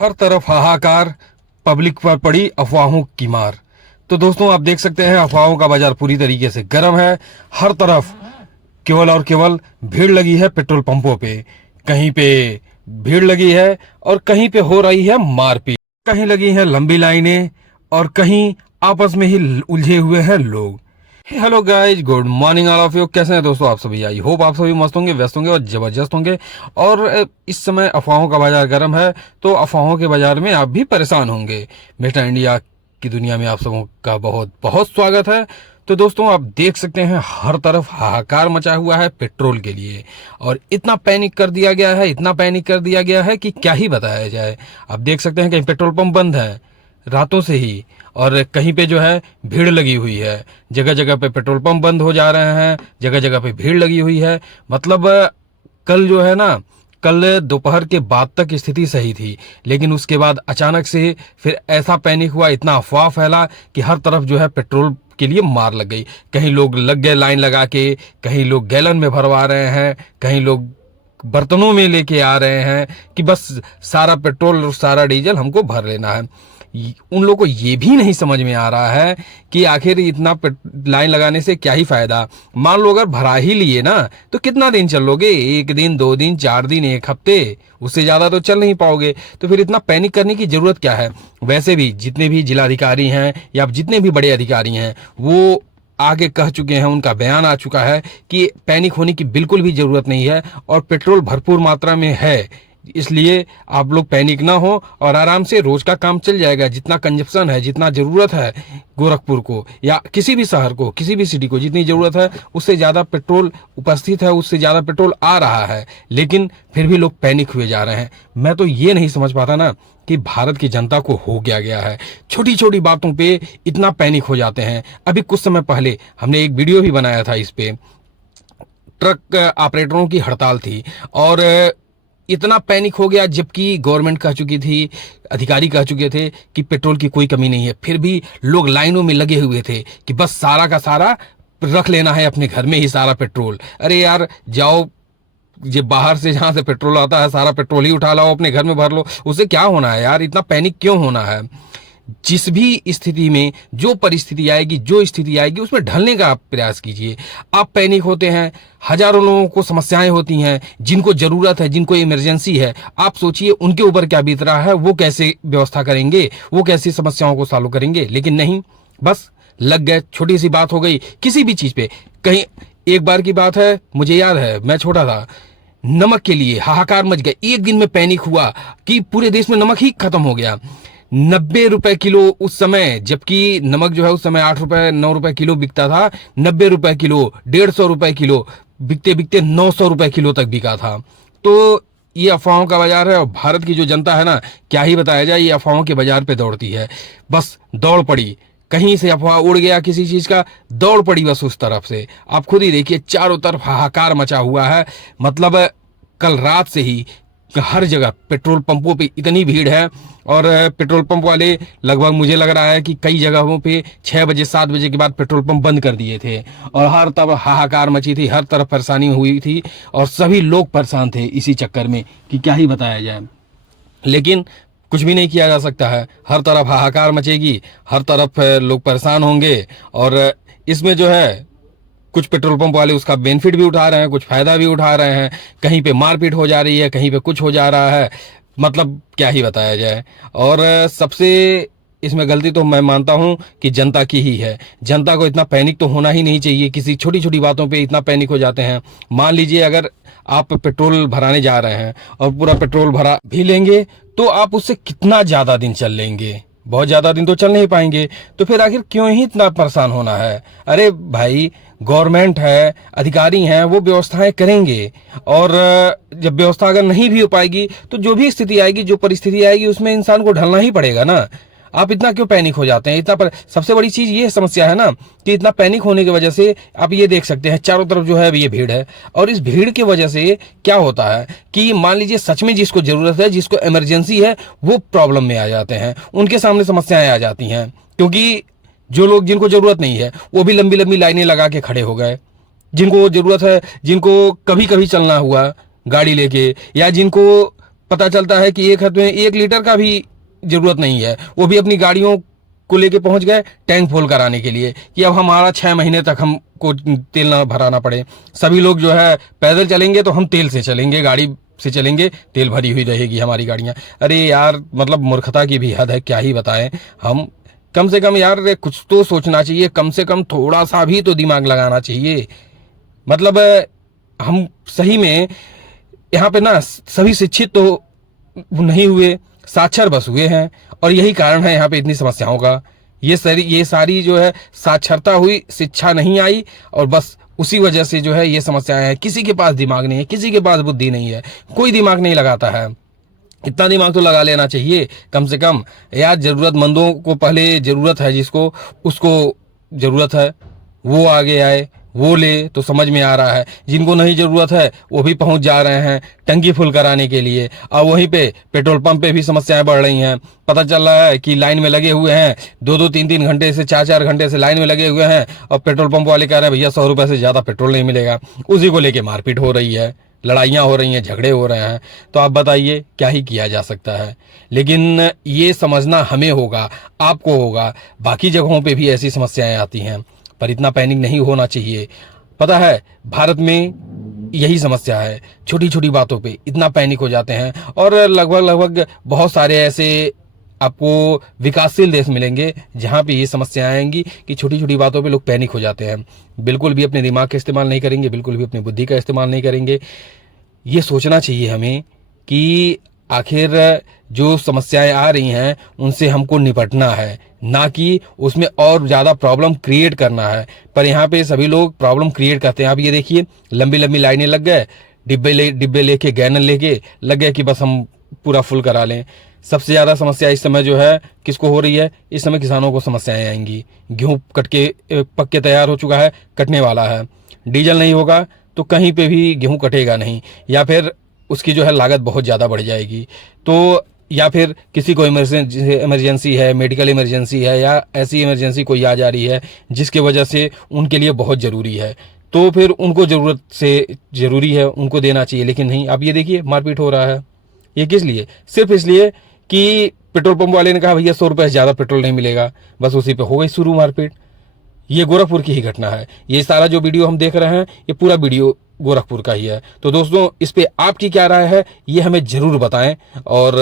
हर तरफ हाहाकार, पब्लिक पर पड़ी अफवाहों की मार। तो दोस्तों आप देख सकते हैं अफवाहों का बाजार पूरी तरीके से गर्म है। हर तरफ केवल और केवल भीड़ लगी है पेट्रोल पंपों पे। कहीं पे भीड़ लगी है और कहीं पे हो रही है मारपीट। कहीं लगी है लंबी लाइनें और कहीं आपस में ही उलझे हुए हैं लोग। Hello guys, good morning all of you. कैसे हैं दोस्तों आप सभी? आई होप आप सभी मस्त होंगे, व्यस्त होंगे और जबरदस्त होंगे। और इस समय अफवाहों का बाजार गर्म है, तो अफवाहों के बाजार में आप भी परेशान होंगे। मिस्टर इंडिया की दुनिया में आप सबों का बहुत बहुत स्वागत है। तो दोस्तों आप देख सकते हैं हर तरफ हाहाकार मचा हुआ है पेट्रोल के लिए, और इतना पैनिक कर दिया गया है, इतना पैनिक कर दिया गया है कि क्या ही बताया जाए। आप देख सकते हैं कहीं पेट्रोल पंप बंद है रातों से ही, और कहीं पे जो है भीड़ लगी हुई है। जगह जगह पे पेट्रोल पंप बंद हो जा रहे हैं, जगह जगह पे भीड़ लगी हुई है। मतलब कल जो है ना, कल दोपहर के बाद तक स्थिति सही थी, लेकिन उसके बाद अचानक से फिर ऐसा पैनिक हुआ, इतना अफवाह फैला कि हर तरफ जो है पेट्रोल के लिए मार लग गई। कहीं लोग लग गए लाइन लगा के, कहीं लोग गैलन में भरवा रहे हैं, कहीं लोग बर्तनों में लेके आ रहे हैं कि बस सारा पेट्रोल और सारा डीजल हमको भर लेना है। उन लोगों को ये भी नहीं समझ में आ रहा है कि आखिर इतना लाइन लगाने से क्या ही फायदा। मान लो अगर भरा ही लिए ना, तो कितना दिन चलोगे? 1 दिन, 2 दिन, 4 दिन, 1 हफ्ते, उससे ज्यादा तो चल नहीं पाओगे। तो फिर इतना पैनिक करने की जरूरत क्या है? वैसे भी जितने भी जिलाधिकारी हैं या जितने भी बड़े अधिकारी हैं, वो आगे कह चुके हैं, उनका बयान आ चुका है कि पैनिक होने की बिल्कुल भी जरूरत नहीं है और पेट्रोल भरपूर मात्रा में है, इसलिए आप लोग पैनिक ना हो और आराम से रोज का काम चल जाएगा। जितना कंजप्शन है, जितना जरूरत है गोरखपुर को या किसी भी शहर को, किसी भी सिटी को जितनी जरूरत है, उससे ज्यादा पेट्रोल उपस्थित है, उससे ज्यादा पेट्रोल आ रहा है, लेकिन फिर भी लोग पैनिक हुए जा रहे हैं। मैं तो ये नहीं समझ पाता ना कि भारत की जनता को हो गया है। छोटी छोटी बातों पे इतना पैनिक हो जाते हैं। अभी कुछ समय पहले हमने एक वीडियो भी बनाया था इस पे। ट्रक ऑपरेटरों की हड़ताल थी और इतना पैनिक हो गया, जबकि गवर्नमेंट कह चुकी थी, अधिकारी कह चुके थे कि पेट्रोल की कोई कमी नहीं है, फिर भी लोग लाइनों में लगे हुए थे कि बस सारा का सारा रख लेना है अपने घर में ही सारा पेट्रोल। अरे यार जाओ, ये बाहर से जहां से पेट्रोल आता है सारा पेट्रोल ही उठा लाओ, अपने घर में भर लो। उससे क्या होना है यार? इतना पैनिक क्यों होना है? जिस भी स्थिति में जो परिस्थिति आएगी, जो स्थिति आएगी, उसमें ढलने का आप प्रयास कीजिए। आप पैनिक होते हैं, हजारों लोगों को समस्याएं होती हैं, जिनको जरूरत है, जिनको इमरजेंसी है। आप सोचिए उनके ऊपर क्या बीत रहा है, वो कैसे व्यवस्था करेंगे, वो कैसी समस्याओं को सॉल्व करेंगे। लेकिन नहीं, बस लग गए। छोटी सी बात हो गई किसी भी चीज पे, कहीं एक बार की बात है, मुझे याद है मैं छोटा था, नमक के लिए हाहाकार मच गया। 1 दिन में पैनिक हुआ कि पूरे देश में नमक ही खत्म हो गया। 90 रुपए किलो उस समय, जबकि नमक जो है उस समय 8 रुपए 9 रुपए किलो बिकता था। 90 रुपए किलो, 150 रुपए किलो, बिकते बिकते 900 रुपए किलो तक बिका था। तो ये अफवाहों का बाजार है और भारत की जो जनता है ना, क्या ही बताया जाए, ये अफवाहों के बाजार पे दौड़ती है। बस दौड़ पड़ी, कहीं से अफवाह उड़ गया किसी चीज का, दौड़ पड़ी बस उस तरफ से। आप खुद ही देखिए चारों तरफ हाहाकार मचा हुआ है। मतलब कल रात से ही हर जगह पेट्रोल पंपों पे इतनी भीड़ है, और पेट्रोल पंप वाले लगभग मुझे लग रहा है कि कई जगहों पे 6 बजे 7 बजे के बाद पेट्रोल पंप बंद कर दिए थे, और हर तरफ हाहाकार मची थी, हर तरफ परेशानी हुई थी, और सभी लोग परेशान थे इसी चक्कर में कि क्या ही बताया जाए। लेकिन कुछ भी नहीं किया जा सकता है, हर तरफ हाहाकार मचेगी, हर तरफ लोग परेशान होंगे, और इसमें जो है कुछ पेट्रोल पंप वाले उसका बेनिफिट भी उठा रहे हैं, कुछ फायदा भी उठा रहे हैं। कहीं पे मारपीट हो जा रही है, कहीं पे कुछ हो जा रहा है। मतलब क्या ही बताया जाए। और सबसे इसमें गलती तो मैं मानता हूं कि जनता की ही है। जनता को इतना पैनिक तो होना ही नहीं चाहिए, किसी छोटी छोटी बातों पे इतना पैनिक हो जाते हैं। मान लीजिए अगर आप पेट्रोल भराने जा रहे हैं और पूरा पेट्रोल भरा भी लेंगे, तो आप उससे कितना ज्यादा दिन चल लेंगे? बहुत ज्यादा दिन तो चल नहीं पाएंगे। तो फिर आखिर क्यों ही इतना परेशान होना है? अरे भाई, गवर्नमेंट है, अधिकारी हैं, वो व्यवस्थाएं करेंगे, और जब व्यवस्था अगर नहीं भी हो पाएगी, तो जो भी स्थिति आएगी, जो परिस्थिति आएगी, उसमें इंसान को ढलना ही पड़ेगा ना। आप इतना क्यों पैनिक हो जाते हैं? सबसे बड़ी चीज ये समस्या है ना कि इतना पैनिक होने की वजह से आप ये देख सकते हैं चारों तरफ जो है अब ये भीड़ है, और इस भीड़ की वजह से क्या होता है कि मान लीजिए सच में जिसको जरूरत है, जिसको इमरजेंसी है, वो प्रॉब्लम में आ जाते हैं, उनके सामने समस्याएं आ जाती हैं। क्योंकि जो लोग जिनको जरूरत नहीं है, वो भी लंबी लंबी लाइनें लगा के खड़े हो गए। जिनको जरूरत है, जिनको कभी कभी चलना हुआ गाड़ी लेके, या जिनको पता चलता है कि एक हाथ में 1 लीटर का भी जरूरत नहीं है, वो भी अपनी गाड़ियों को लेके पहुंच गए टैंक फुल कराने के लिए कि अब हमारा 6 महीने तक हमको तेल ना भराना पड़े। सभी लोग जो है पैदल चलेंगे तो हम तेल से चलेंगे, गाड़ी से चलेंगे, तेल भरी हुई रहेगी हमारी गाड़ियां। अरे यार, मतलब मूर्खता की भी हद है, क्या ही बताएं हम। कम से कम यार कुछ तो सोचना चाहिए, कम से कम थोड़ा सा भी तो दिमाग लगाना चाहिए। मतलब हम सही में यहाँ पे ना सभी शिक्षित तो नहीं हुए, साक्षर बस हुए हैं, और यही कारण है यहाँ पे इतनी समस्याओं का। ये सारी जो है साक्षरता हुई, शिक्षा नहीं आई, और बस उसी वजह से जो है ये समस्याएं हैं। किसी के पास दिमाग नहीं है, किसी के पास बुद्धि नहीं है, कोई दिमाग नहीं लगाता है। इतना दिमाग तो लगा लेना चाहिए कम से कम यार। जरूरतमंदों को पहले जरूरत है, जिसको उसको जरूरत है वो आगे आए, वो ले, तो समझ में आ रहा है। जिनको नहीं जरूरत है वो भी पहुंच जा रहे हैं टंकी फुल कराने के लिए। और वहीं पे पेट्रोल पंप पे भी समस्याएं बढ़ रही हैं। पता चल रहा है कि लाइन में लगे हुए हैं, 2-2, 3-3 घंटे से 4-4 घंटे से लाइन में लगे हुए हैं, और पेट्रोल पंप वाले कह रहे हैं भैया 100 रुपए से ज्यादा पेट्रोल नहीं मिलेगा। उसी को लेके मारपीट हो रही है, लड़ाइयां हो रही हैं, झगड़े हो रहे हैं। तो आप बताइए क्या ही किया जा सकता है। लेकिन ये समझना हमें होगा, आपको होगा। बाकी जगहों पे भी ऐसी समस्याएं आती हैं, पर इतना पैनिक नहीं होना चाहिए। पता है भारत में यही समस्या है, छोटी छोटी बातों पे इतना पैनिक हो जाते हैं। और लगभग बहुत सारे ऐसे आपको विकासशील देश मिलेंगे जहां पे ये समस्याएं आएंगी कि छोटी छोटी बातों पे लोग पैनिक हो जाते हैं, बिल्कुल भी अपने दिमाग का इस्तेमाल नहीं करेंगे, बिल्कुल भी अपनी बुद्धि का इस्तेमाल नहीं करेंगे। ये सोचना चाहिए हमें कि आखिर जो समस्याएं आ रही हैं उनसे हमको निपटना है, ना कि उसमें और ज्यादा प्रॉब्लम क्रिएट करना है। पर यहाँ पे सभी लोग प्रॉब्लम क्रिएट करते हैं। आप ये देखिए, लंबी लंबी लाइनें लग गए, डिब्बे लेके गैलन लेके लग गए कि बस हम पूरा फुल करा लें। सबसे ज्यादा समस्या इस समय जो है किसको हो रही है? इस समय किसानों को समस्याएं आएंगी। गेहूं कट के पक के तैयार हो चुका है, कटने वाला है। डीजल नहीं होगा तो कहीं पे भी गेहूं कटेगा नहीं, या फिर उसकी जो है लागत बहुत ज्यादा बढ़ जाएगी। तो या फिर किसी को इमरजेंसी है, मेडिकल इमरजेंसी है, या ऐसी इमरजेंसी कोई आ जा रही है जिसकी वजह से उनके लिए बहुत जरूरी है, तो फिर उनको जरूरत से जरूरी है, उनको देना चाहिए। लेकिन नहीं, आप ये देखिए मारपीट हो रहा है। ये किस लिए? सिर्फ इसलिए कि पेट्रोल पंप वाले ने कहा भैया 100 रुपए से ज्यादा पेट्रोल नहीं मिलेगा, बस उसी पे हो गई शुरू मारपीट। ये गोरखपुर की ही घटना है। ये सारा जो वीडियो हम देख रहे हैं ये पूरा वीडियो गोरखपुर का ही है। तो दोस्तों, इस पे आपकी क्या राय है ये हमें जरूर बताएं। और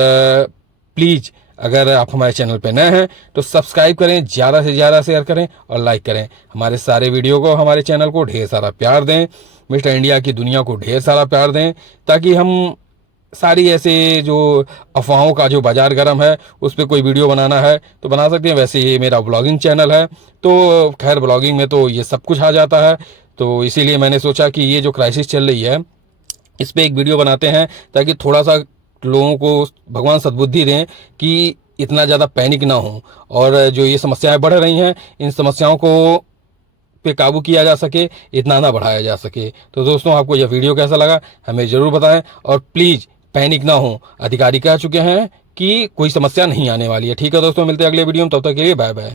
प्लीज अगर आप हमारे चैनल पे नए हैं तो सब्सक्राइब करें, ज्यादा से ज्यादा शेयर करें और लाइक करें। हमारे सारे वीडियो को, हमारे चैनल को ढेर सारा प्यार दें। मिस्टर इंडिया की दुनिया को ढेर सारा प्यार दें, ताकि हम सारी ऐसे जो अफवाहों का जो बाजार गर्म है उस पर कोई वीडियो बनाना है तो बना सकते हैं। वैसे ये मेरा ब्लॉगिंग चैनल है, तो खैर ब्लॉगिंग में तो ये सब कुछ आ जाता है। तो इसीलिए मैंने सोचा कि ये जो क्राइसिस चल रही है इस पर एक वीडियो बनाते हैं, ताकि थोड़ा सा लोगों को भगवान सद्बुद्धि दें कि इतना ज़्यादा पैनिक ना हो, और जो ये समस्याएं बढ़ रही हैं इन समस्याओं को पे काबू किया जा सके, इतना ना बढ़ाया जा सके। तो दोस्तों, आपको यह वीडियो कैसा लगा हमें जरूर बताएं, और प्लीज पैनिक ना हो। अधिकारी कह चुके हैं कि कोई समस्या नहीं आने वाली है। ठीक है दोस्तों, मिलते हैं अगले वीडियो में, तब तक के लिए बाय बाय।